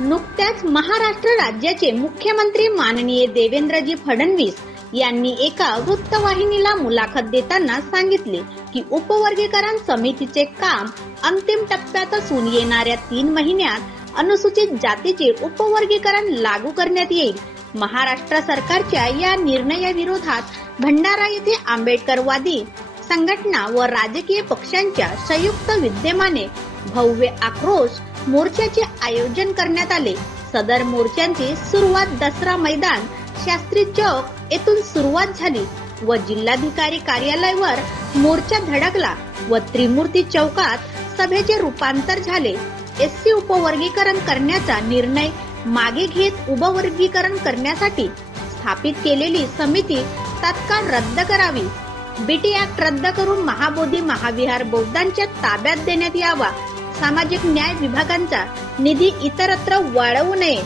नुकत्याच महाराष्ट्र राज्याचे मुख्यमंत्री माननीय देवेंद्रजी फडणवीस यांनी एका वृत्तवाहिनीला मुलाखत देताना सांगितले की उपवर्गीकरण समितीचे काम अंतिम टप्प्यात असून येणाऱ्या 3 महिन्यात अनुसूचित जातीचे उपवर्गीकरण लागू करण्यात येईल। महाराष्ट्र सरकारच्या या निर्णयाविरोधात भंडारा येथे आंबेडकरवादी संघटना व राजकीय पक्षांच्या संयुक्त विद्यमाने भव्य आक्रोश मोर्चाचे आयोजन करण्यात आले। सदर मोर्चाची सुरुवात दसरा मैदान शास्त्री चौक येथून सुरुवात झाली व जिल्हाधिकारी कार्यालयावर मोर्चा धडकला व त्रिमूर्ती चौकात सभेचे रूपांतर झाले। एससी उपवर्गीकरण करण्याचा निर्णय मागे घेत उपवर्गीकरण करण्यासाठी स्थापित केलेली समिती तात्काळ रद्द करावी। बीटी ऍक्ट रद्द करून महाबोधी महाविहार बौद्धांच्या ताब्यात देण्यात यावा। सामाजिक न्याय विभागांचा निधी इतरत्र वाढवू नये।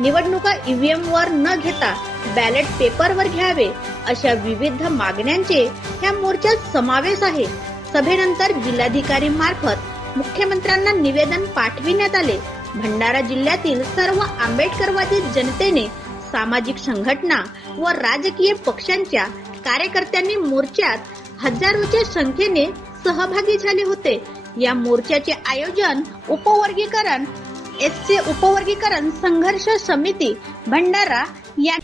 निवडणुका ईव्हीएम वर न घेता बॅलेट पेपरवर घ्यावे अशा विविध मागण्यांचे ह्या मोर्चात समावेश आहे। सभेनंतर जिल्हाधिकारी मार्फत मुख्यमंत्र्यांना निवेदन पाठविण्यात आले। भंडारा जिल्ह्यातील सर्व आंबेडकरवादी जनतेने सामाजिक संघटना व राजकीय पक्षांच्या कार्यकर्त्यांनी मोर्चात हजारोच्या संख्येने सहभागी झाले होते। या मोर्चाचे आयोजन उपवर्गीकरण एससी उपवर्गीकरण संघर्ष समिती भंडारा या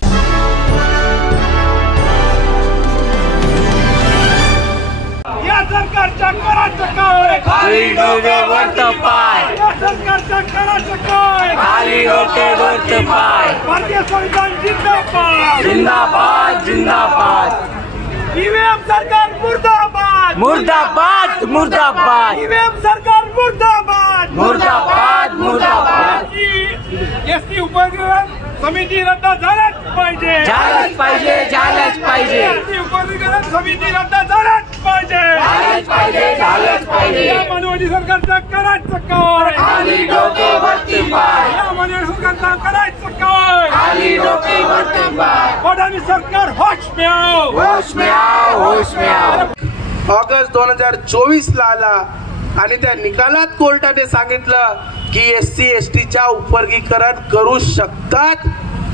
सरकारच्या कराचं काय खाली डोक्यावरत पाय, या सरकारच्या कराचं काय खाली डोक्यावरत पाय, भारतीय संविधान जिंदाबाद जिंदाबाद जिंदाबाद, ईव्हीएम सरकार मुर्दाबाद मुर्दाबाद मुर्दाबाद, ईव्हीएम सरकार मुर्दाबाद मुर्दाबाद मुर्दाबाद, एसटी उपवर्गीकरण समिती रद्द झाल्याच पाहिजे, झालंच पाहिजे, झालंच पाहिजे, एसटी उपवर्गीकरण समिती रद्द झाल्याच पाहिजे, झालंच पाहिजे, झालंच पाहिजे, या मानवाची सरकारचं करायचं काय खाली डोक्यावरती पाय, या मानवाची सरकारचं करायचं काय खाली डोक्यावरती पाय, फडणवीस सरकार होश में आओ, होश में आओ, होश में आओ। ऑगस्ट 2024 ला आला आणि त्या निकालात कोर्टाने सांगितलं की एससी एसटीच्या उपवर्गीकरण करू शकतात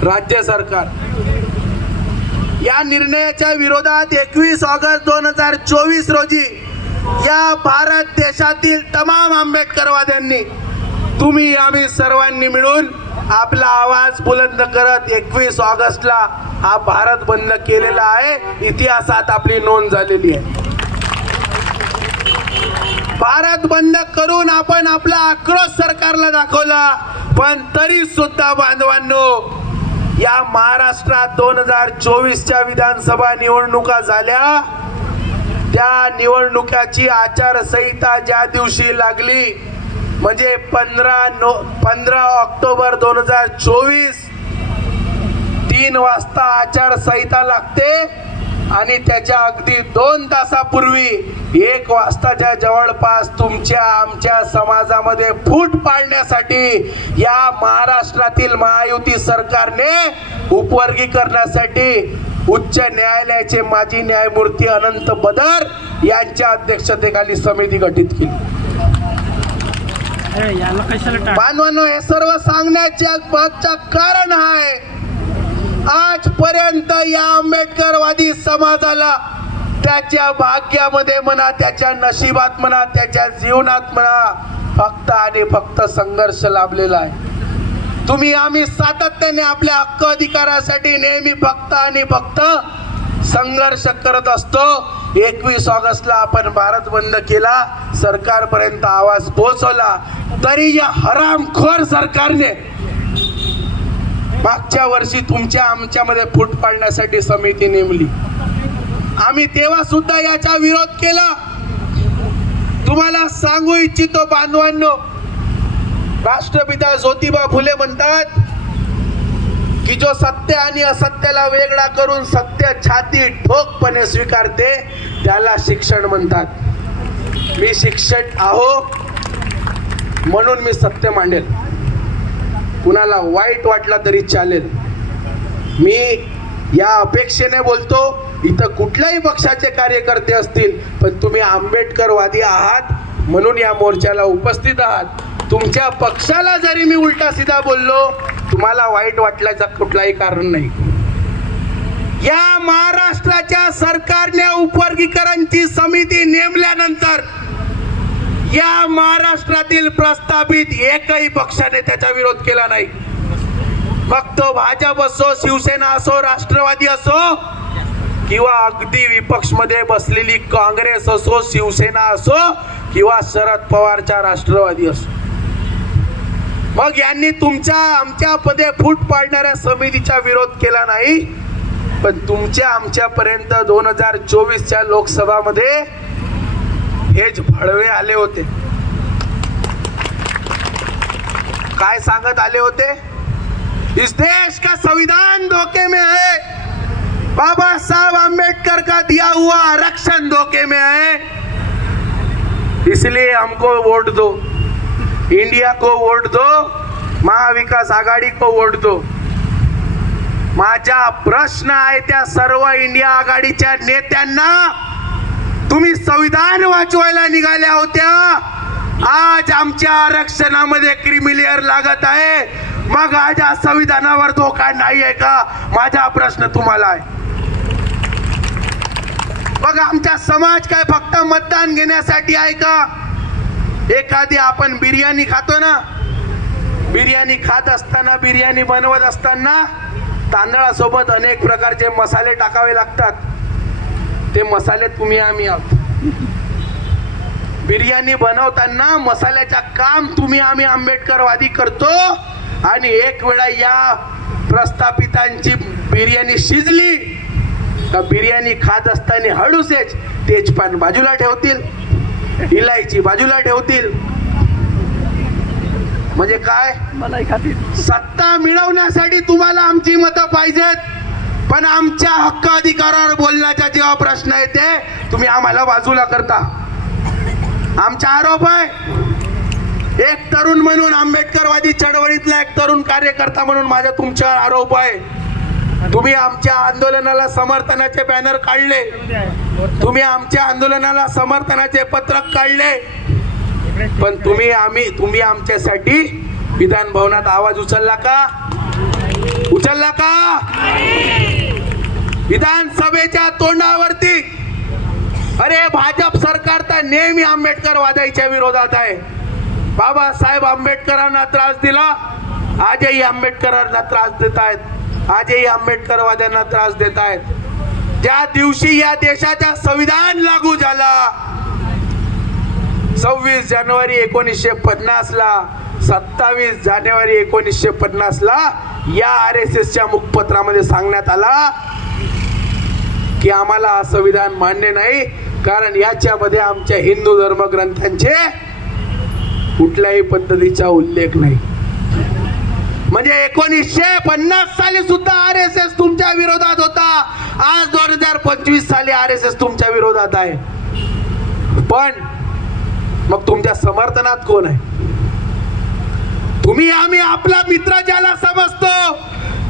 राज्य सरकार। या निर्णयाच्या विरोधात 21 ऑगस्ट 2024 रोजी या भारत देशातील तमाम आंबेडकरवाद्यांनी तुम्ही आम्ही सर्वांनी मिळून आपला आवाज बुलंद करत 21 ऑगस्टला हा भारत बंद केलेला आहे। इतिहासात आपली नोंद झालेली आहे। भारत बंद करून आपण आपला आक्रोश सरकारला दाखवला, पण तरी सुद्धा बांधवांनो या महाराष्ट्रात 2024च्या विधानसभा निवडणुका झाल्या। त्या निवडणुकाची आचारसंहिता ज्या दिवशी लागली म्हणजे 15 ऑक्टोबर 2024 3 वाजता आचारसंहिता लागते आणि त्याच्या अगदी 2 तासापूर्वी 1 वाजताच्या जवळपास तुमच्या आमच्या समाजामध्ये फूट पाडण्यासाठी या महाराष्ट्रातील महायुती सरकारने उपवर्गीकरणासाठी उच्च न्यायालयाचे माजी न्यायमूर्ती अनंत बदर यांच्या अध्यक्षतेखाली समिती गठीत केली। बांधवांनो, हे सर्व सांगण्याच्या मागचं कारण आहे आजपर्यंत या आंबेडकरवादी समाजाला त्याच्या भाग्यामध्ये म्हणा, त्याच्या नशिबात म्हणा, त्याच्या जीवनात म्हणा फक्त आणि फक्त संघर्ष लाभलेला आहे। तुम्ही आम्ही सातत्याने आपल्या हक्क अधिकारासाठी नेहमी फक्त आणि फक्त संघर्ष करत असतो। 21 ऑगस्टला आपण भारत बंद केला, सरकारपर्यंत आवाज पोहोचवला, तरी या हरामखोर सरकारने मागच्या वर्षी तुमच्या आमच्यामध्ये फूट पाडण्यासाठी समिती नेमली। आम्ही तेव्हा सुद्धा याचा विरोध केला। तुम्हाला सांगू इच्छितो बांधवांनो, राष्ट्रपिता ज्योतिबा फुले म्हणतात की जो सत्य आणि असत्याला वेगळा करून सत्य छाती ठोकपणे स्वीकारते त्याला शिक्षण म्हणतात। मी शिक्षक आहो म्हणून मी सत्य मांडेल, कुणाला वाईट वाटला तरी चालेल। मी या अपेक्षेने बोलतो, इथं कुठल्याही पक्षाचे कार्यकर्ते असतील पण तुम्ही आंबेडकरवादी आहात म्हणून या मोर्चाला उपस्थित आहात। तुमच्या पक्षाला जरी मी उलटा सीधा बोललो, तुम्हाला वाईट वाटल्याचं कुठलाही कारण नाही. या महाराष्ट्राच्या सरकारने उपवर्गीकरणची समिती नेमल्यानंतर या महाराष्ट्रातील प्रस्थापित एकही पक्षाने त्याचा विरोध केला नाही. फक्त भाजप असो, शिवसेना असो, राष्ट्रवादी असो किंवा अगदी विपक्ष मध्ये बसलेली काँग्रेस असो, शिवसेना असो किंवा शरद पवारच्या राष्ट्रवादी असो, मग यांनी तुमच्या आमच्या मध्ये फूट पाडणाऱ्या समितीचा विरोध केला नाही. पण तुमच्या आमच्यापर्यंत 2024च्या लोकसभामध्ये हेच भडवे आले होते. काय सांगत आले होते? इस देश का संविधान धोखे में है, बाबा साहब आम्बेडकर का दिया हुआ आरक्षण धोखे में है, इसलिए हमको वोट दो, इंडिया को वोट दो, महाविकास आघाडी को वोट दो. माझा प्रश्न आहे त्या सर्व इंडिया आघाडीच्या नेत्यांना, तुम्ही संविधान वाचवायला निघाल्या होत्या, आज आमच्या आरक्षणामध्ये क्रीमी लेअर लागत आहे, मग आज या संविधानावर धोका नाही आहे का? माझा प्रश्न तुम्हाला आहे. मग आमचा समाज काय फक्त मतदान घेण्यासाठी आहे का? एखादी आपण बिर्याणी खातो ना, बिर्याणी खात असताना, बिर्याणी बनवत असताना तांदळासोबत अनेक प्रकारचे मसाले टाकावे लागतात. ते मसाले तुम्ही आम्ही आहोत. बिर्याणी बनवताना मसाल्याचा काम तुम्ही आम्ही आंबेडकरवादी करतो, आणि एक वेळा या प्रस्थापितांची बिर्याणी शिजली का बिर्याणी खात असताना हळूसेच तेजपान बाजूला ठेवतील, इलायची बाजूला ठेवतील. म्हणजे काय? सत्ता मिळवण्यासाठी तुम्हाला आमची मतं पाहिजेत, पण आमच्या हक्क अधिकारावर बोलण्याचा जेव्हा प्रश्न येते तुम्ही आम्हाला बाजूला करता. आमचा आरोप आहे, एक तरुण म्हणून, आंबेडकरवादी चळवळीतला एक तरुण कार्यकर्ता म्हणून माझा तुमच्यावर आरोप आहे, तुम्ही आमच्या आंदोलनाला समर्थनाचे बॅनर काढले, तुम्ही आमच्या आंदोलनाला समर्थनाचे पत्रक काढले, पण तुम्ही आमच्यासाठी विधान भवनात आवाज उचलला का? उचलला का? विधानसभेच्या तोंडावरती अरे भाजप सरकार तर नेहमी आंबेडकर वादाच्या विरोधात आहे. बाबासाहेब आंबेडकरांना त्रास दिला, आजही आंबेडकरांना त्रास देत आहेत, आजही आंबेडकरवाद्यांना त्रास देत आहेत. त्या दिवशी या देशाचा संविधान लागू झाला 26 जानेवारी 1950 ला, 27 जानेवारी 1950 ला या RSSच्या मुखपत्रामध्ये सांगण्यात आला की आम्हाला हा संविधान मान्य नाही, कारण याच्यामध्ये आमच्या हिंदू धर्मग्रंथांचे कुठल्याही पद्धतीचा उल्लेख नाही. म्हणजे 1950 साली सुद्धा RSS तुमच्या विरोधात होता, आज 2025 साली RSS तुमच्या विरोधात आहे. पण मग तुमच्या समर्थनात कोण आहे? तुम्ही आम्ही आपला मित्र ज्याला समजतो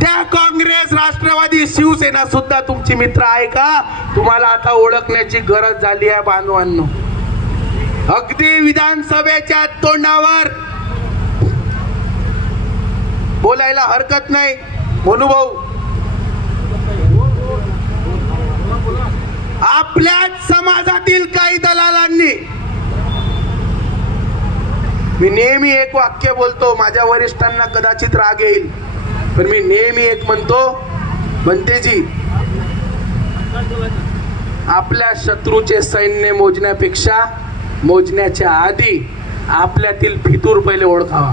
त्या काँग्रेस, राष्ट्रवादी, शिवसेना सुद्धा तुमची मित्र आहे का? तुम्हाला आता ओळखण्याची गरज झाली आहे बांधवांनो. अगदी विधानसभेच्या तोंडावर बोलायला हरकत नाही. मनुभाऊ, आपल्याच समाजातील काही दलालांनी, मी नेहमी एक वाक्य बोलतो, माझ्या वरिष्ठांना कदाचित राग येईल, पण मी नेहमी एक म्हणते जी, आपल्या शत्रूचे सैन्य मोजण्यापेक्षा मोजण्याच्या आधी आपल्यातील फितूर पहिले ओळखावा.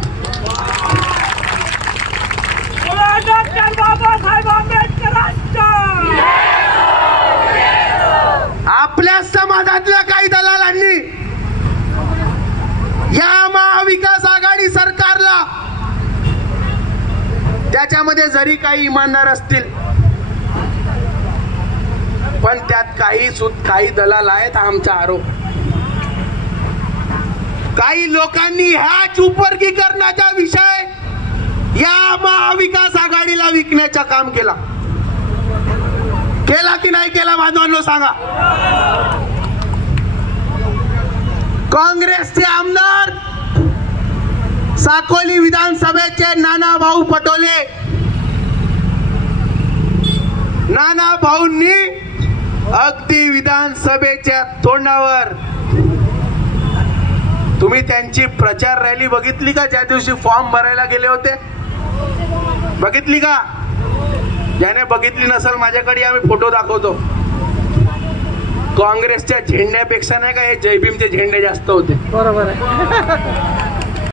आपल्या समाजातल्या काही दलालांनी या महाविकास आघाडी सरकारला, त्याच्यामध्ये जरी काही इमानदार असतील पण त्यात काही दलाल आहेत, आमचा आरोप. काही लोकांनी ह्याच उपवर्गीकरणाचा विषय या महाविकास आघाडीला विकण्याचं काम केला की नाही केला बांधवांनो सांगा. काँग्रेसचे आमदार साकोली विधानसभेचे नाना भाऊ पटोले, नाना भाऊंनी अगदी विधानसभेच्या तोंडावर, तुम्ही त्यांची प्रचार रॅली बघितली का? ज्या दिवशी फॉर्म भरायला गेले होते, बघितली का? ज्याने बघितली नसेल माझ्याकडे आम्ही फोटो दाखवतो. काँग्रेसच्या झेंड्यापेक्षा नाही का हे जयभीमचे झेंडे जास्त होते. बरोबर आहे.